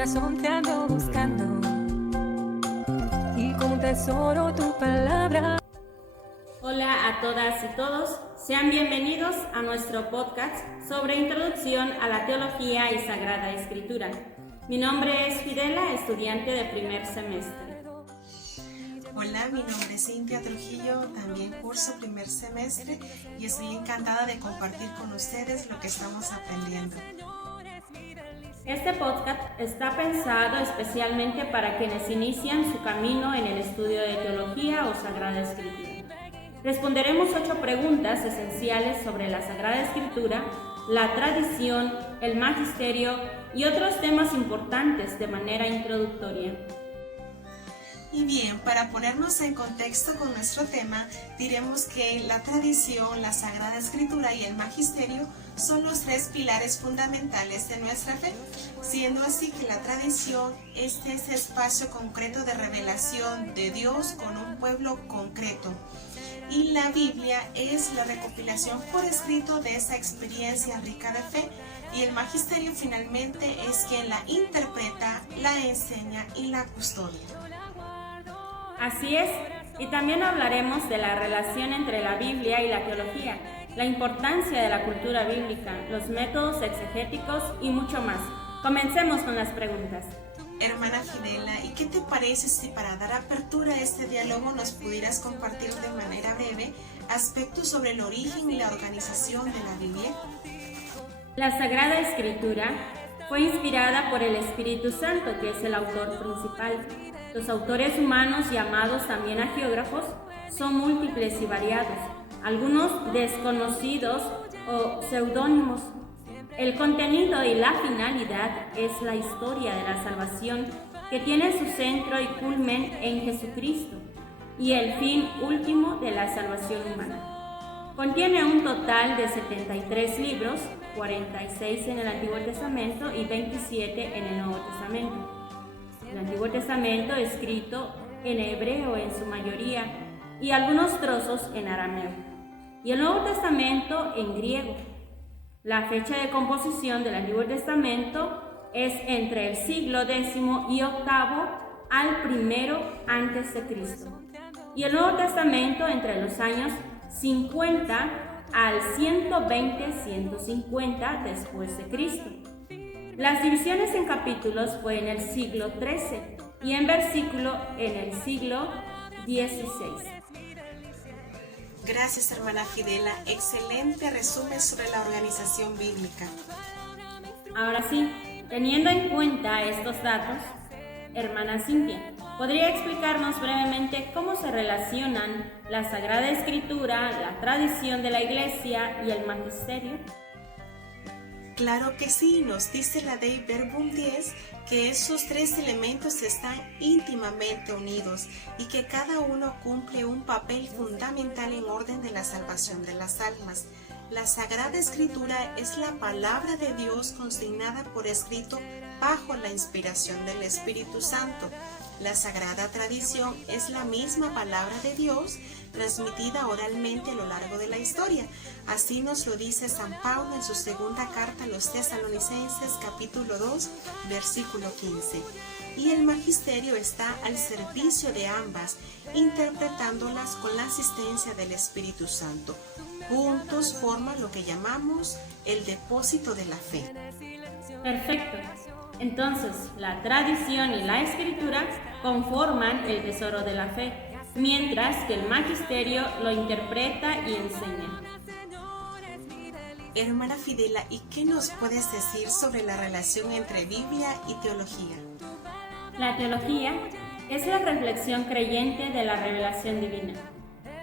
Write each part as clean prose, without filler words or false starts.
corazón te ando buscando y como un tesoro tu palabra. Hola a todas y todos, sean bienvenidos a nuestro podcast sobre Introducción a la Teología y Sagrada Escritura. Mi nombre es Fidela, estudiante de primer semestre. Hola, mi nombre es Cintia Trujillo, también curso primer semestre y estoy encantada de compartir con ustedes lo que estamos aprendiendo. Este podcast está pensado especialmente para quienes inician su camino en el estudio de teología o Sagrada Escritura. Responderemos 8 preguntas esenciales sobre la Sagrada Escritura, la tradición, el magisterio y otros temas importantes de manera introductoria. Y bien, para ponernos en contexto con nuestro tema, diremos que la tradición, la Sagrada Escritura y el magisterio son los 3 pilares fundamentales de nuestra fe, siendo así que la tradición es ese espacio concreto de revelación de Dios con un pueblo concreto. Y la Biblia es la recopilación por escrito de esa experiencia rica de fe, y el magisterio finalmente es quien la interpreta, la enseña y la custodia. Así es, y también hablaremos de la relación entre la Biblia y la teología, la importancia de la cultura bíblica, los métodos exegéticos y mucho más. Comencemos con las preguntas. Hermana Fidela, ¿y qué te parece si para dar apertura a este diálogo nos pudieras compartir de manera breve aspectos sobre el origen y la organización de la Biblia? La Sagrada Escritura fue inspirada por el Espíritu Santo, que es el autor principal. Los autores humanos, llamados también agiógrafos, son múltiples y variados, algunos desconocidos o seudónimos. El contenido y la finalidad es la historia de la salvación, que tiene su centro y culmen en Jesucristo, y el fin último de la salvación humana. Contiene un total de 73 libros, 46 en el Antiguo Testamento y 27 en el Nuevo Testamento. El Antiguo Testamento escrito en hebreo en su mayoría y algunos trozos en arameo, y el Nuevo Testamento en griego. La fecha de composición del Antiguo Testamento es entre el siglo X y VIII al I antes de Cristo, y el Nuevo Testamento entre los años 50 al 120-150 después de Cristo. Las divisiones en capítulos fue en el siglo XIII y en versículo en el siglo XVI. Gracias, hermana Fidela. Excelente resumen sobre la organización bíblica. Ahora sí, teniendo en cuenta estos datos, hermana Cintia, ¿podría explicarnos brevemente cómo se relacionan la Sagrada Escritura, la tradición de la Iglesia y el magisterio? Claro que sí, nos dice la Dei Verbum 10 que esos 3 elementos están íntimamente unidos y que cada uno cumple un papel fundamental en orden de la salvación de las almas. La Sagrada Escritura es la palabra de Dios consignada por escrito bajo la inspiración del Espíritu Santo. La Sagrada Tradición es la misma palabra de Dios transmitida oralmente a lo largo de la historia. Así nos lo dice San Pablo en su segunda carta a los Tesalonicenses, capítulo 2, versículo 15. Y el magisterio está al servicio de ambas, interpretándolas con la asistencia del Espíritu Santo. Juntos forman lo que llamamos el depósito de la fe. Perfecto. Entonces, la tradición y la escritura conforman el tesoro de la fe, mientras que el magisterio lo interpreta y enseña. Hermana Fidela, ¿y qué nos puedes decir sobre la relación entre Biblia y teología? La teología es la reflexión creyente de la revelación divina,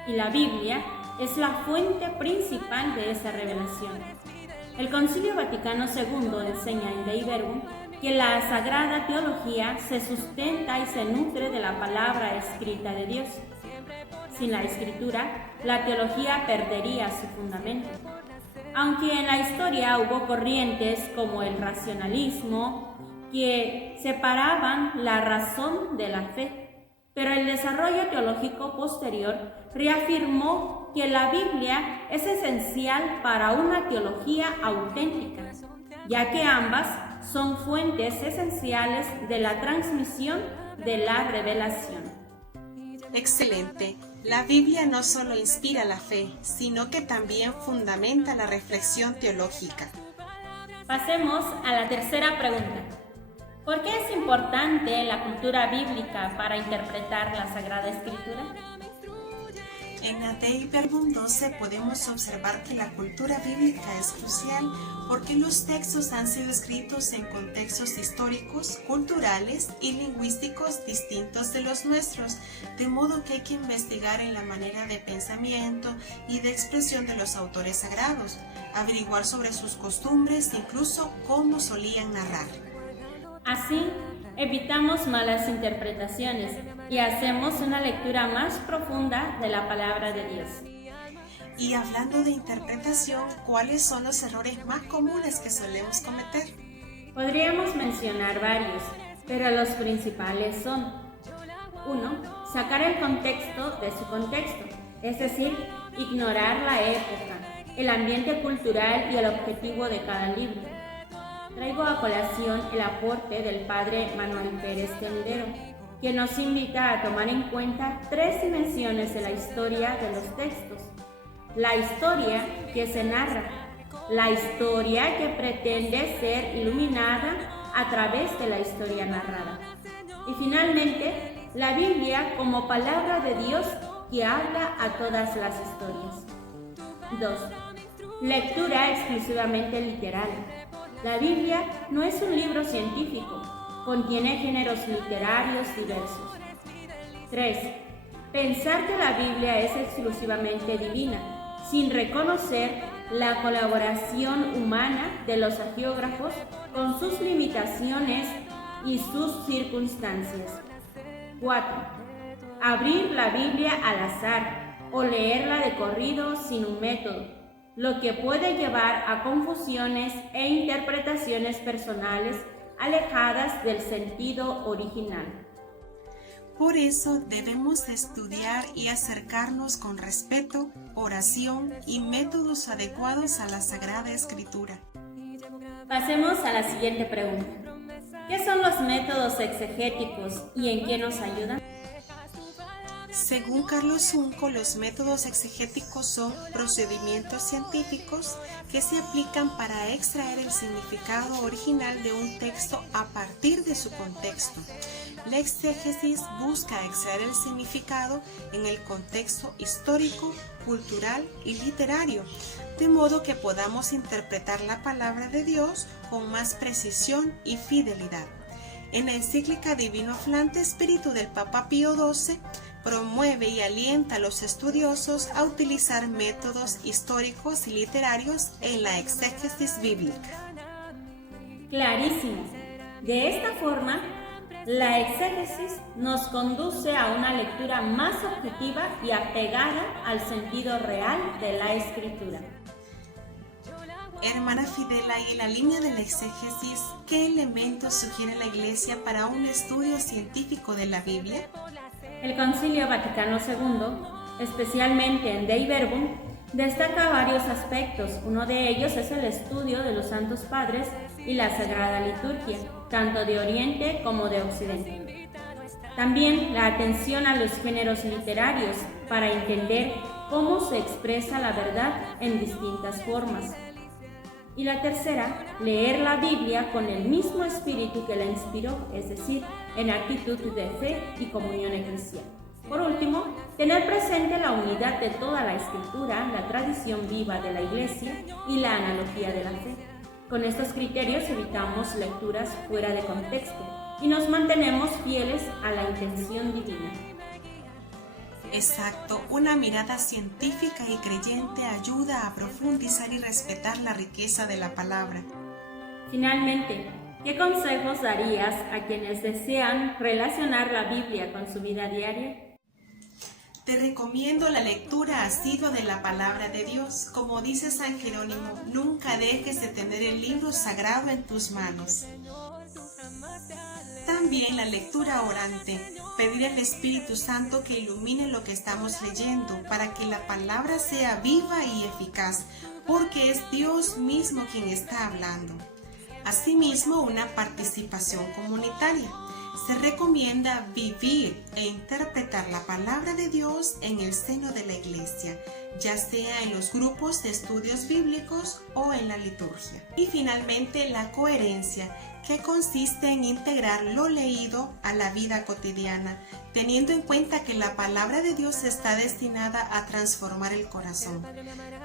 y la Biblia es la fuente principal de esa revelación. El Concilio Vaticano II enseña en Dei Verbum que la Sagrada Teología se sustenta y se nutre de la palabra escrita de Dios. Sin la Escritura, la teología perdería su fundamento. Aunque en la historia hubo corrientes como el racionalismo que separaban la razón de la fe, pero el desarrollo teológico posterior reafirmó que la Biblia es esencial para una teología auténtica, ya que ambas son fuentes esenciales de la transmisión de la revelación. Excelente. La Biblia no solo inspira la fe, sino que también fundamenta la reflexión teológica. Pasemos a la tercera pregunta. ¿Por qué es importante la cultura bíblica para interpretar la Sagrada Escritura? En la Dei Verbum 12 podemos observar que la cultura bíblica es crucial porque los textos han sido escritos en contextos históricos, culturales y lingüísticos distintos de los nuestros, de modo que hay que investigar en la manera de pensamiento y de expresión de los autores sagrados, averiguar sobre sus costumbres, incluso cómo solían narrar. Así, evitamos malas interpretaciones y hacemos una lectura más profunda de la palabra de Dios. Y hablando de interpretación, ¿cuáles son los errores más comunes que solemos cometer? Podríamos mencionar varios, pero los principales son: 1. Sacar el contexto de su contexto, es decir, ignorar la época, el ambiente cultural y el objetivo de cada libro. Traigo a colación el aporte del padre Manuel Pérez Tendero, que nos invita a tomar en cuenta 3 dimensiones de la historia de los textos. La historia que se narra, la historia que pretende ser iluminada a través de la historia narrada, y finalmente, la Biblia como palabra de Dios que habla a todas las historias. 2. Lectura exclusivamente literal. La Biblia no es un libro científico, contiene géneros literarios diversos. 3. Pensar que la Biblia es exclusivamente divina, sin reconocer la colaboración humana de los hagiógrafos con sus limitaciones y sus circunstancias. 4. Abrir la Biblia al azar o leerla de corrido sin un método, lo que puede llevar a confusiones e interpretaciones personales alejadas del sentido original. Por eso debemos estudiar y acercarnos con respeto, oración y métodos adecuados a la Sagrada Escritura. Pasemos a la siguiente pregunta. ¿Qué son los métodos exegéticos y en qué nos ayudan? Según Carlos Unco, los métodos exegéticos son procedimientos científicos que se aplican para extraer el significado original de un texto a partir de su contexto. La exégesis busca extraer el significado en el contexto histórico, cultural y literario, de modo que podamos interpretar la palabra de Dios con más precisión y fidelidad. En la encíclica Divino Flante Spiritu del Papa Pío XII, promueve y alienta a los estudiosos a utilizar métodos históricos y literarios en la exégesis bíblica. Clarísimo. De esta forma, la exégesis nos conduce a una lectura más objetiva y apegada al sentido real de la Escritura. Hermana Fidela, y en la línea de la exégesis, ¿qué elementos sugiere la Iglesia para un estudio científico de la Biblia? El Concilio Vaticano II, especialmente en Dei Verbum, destaca varios aspectos. Uno de ellos es el estudio de los Santos Padres y la Sagrada Liturgia, tanto de Oriente como de Occidente. También la atención a los géneros literarios para entender cómo se expresa la verdad en distintas formas. Y la tercera, leer la Biblia con el mismo espíritu que la inspiró, es decir, en actitud de fe y comunión eclesial. Por último, tener presente la unidad de toda la Escritura, la tradición viva de la Iglesia y la analogía de la fe. Con estos criterios evitamos lecturas fuera de contexto y nos mantenemos fieles a la intención divina. Exacto, una mirada científica y creyente ayuda a profundizar y respetar la riqueza de la palabra. Finalmente, ¿qué consejos darías a quienes desean relacionar la Biblia con su vida diaria? Te recomiendo la lectura asidua de la palabra de Dios. Como dice San Jerónimo, nunca dejes de tener el libro sagrado en tus manos. También la lectura orante, pedir al Espíritu Santo que ilumine lo que estamos leyendo para que la palabra sea viva y eficaz, porque es Dios mismo quien está hablando. Asimismo, una participación comunitaria. Se recomienda vivir e interpretar la palabra de Dios en el seno de la iglesia, ya sea en los grupos de estudios bíblicos o en la liturgia. Y finalmente, la coherencia, que consiste en integrar lo leído a la vida cotidiana, teniendo en cuenta que la palabra de Dios está destinada a transformar el corazón.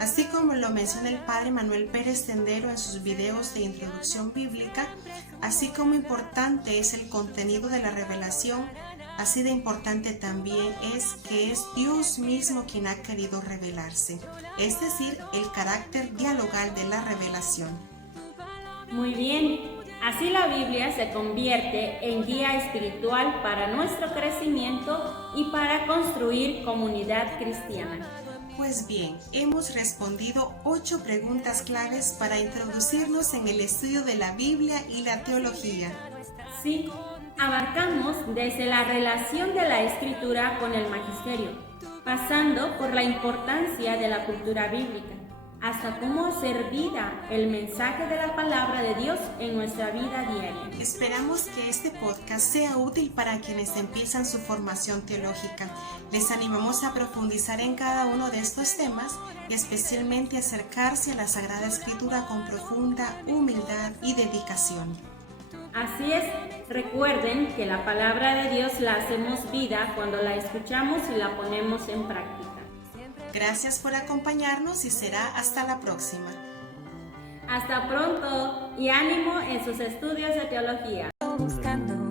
Así como lo menciona el padre Manuel Pérez Sendero en sus videos de introducción bíblica, así como importante es el contenido de la revelación, así de importante también es que es Dios mismo quien ha querido revelarse, es decir, el carácter dialogal de la revelación. Muy bien. Así la Biblia se convierte en guía espiritual para nuestro crecimiento y para construir comunidad cristiana. Pues bien, hemos respondido 8 preguntas claves para introducirnos en el estudio de la Biblia y la teología. Sí, abarcamos desde la relación de la Escritura con el magisterio, pasando por la importancia de la cultura bíblica, hasta cómo hacer vida el mensaje de la palabra de Dios en nuestra vida diaria. Esperamos que este podcast sea útil para quienes empiezan su formación teológica. Les animamos a profundizar en cada uno de estos temas y especialmente acercarse a la Sagrada Escritura con profunda humildad y dedicación. Así es, recuerden que la palabra de Dios la hacemos vida cuando la escuchamos y la ponemos en práctica. Gracias por acompañarnos y será hasta la próxima. Hasta pronto y ánimo en sus estudios de teología. Buscando.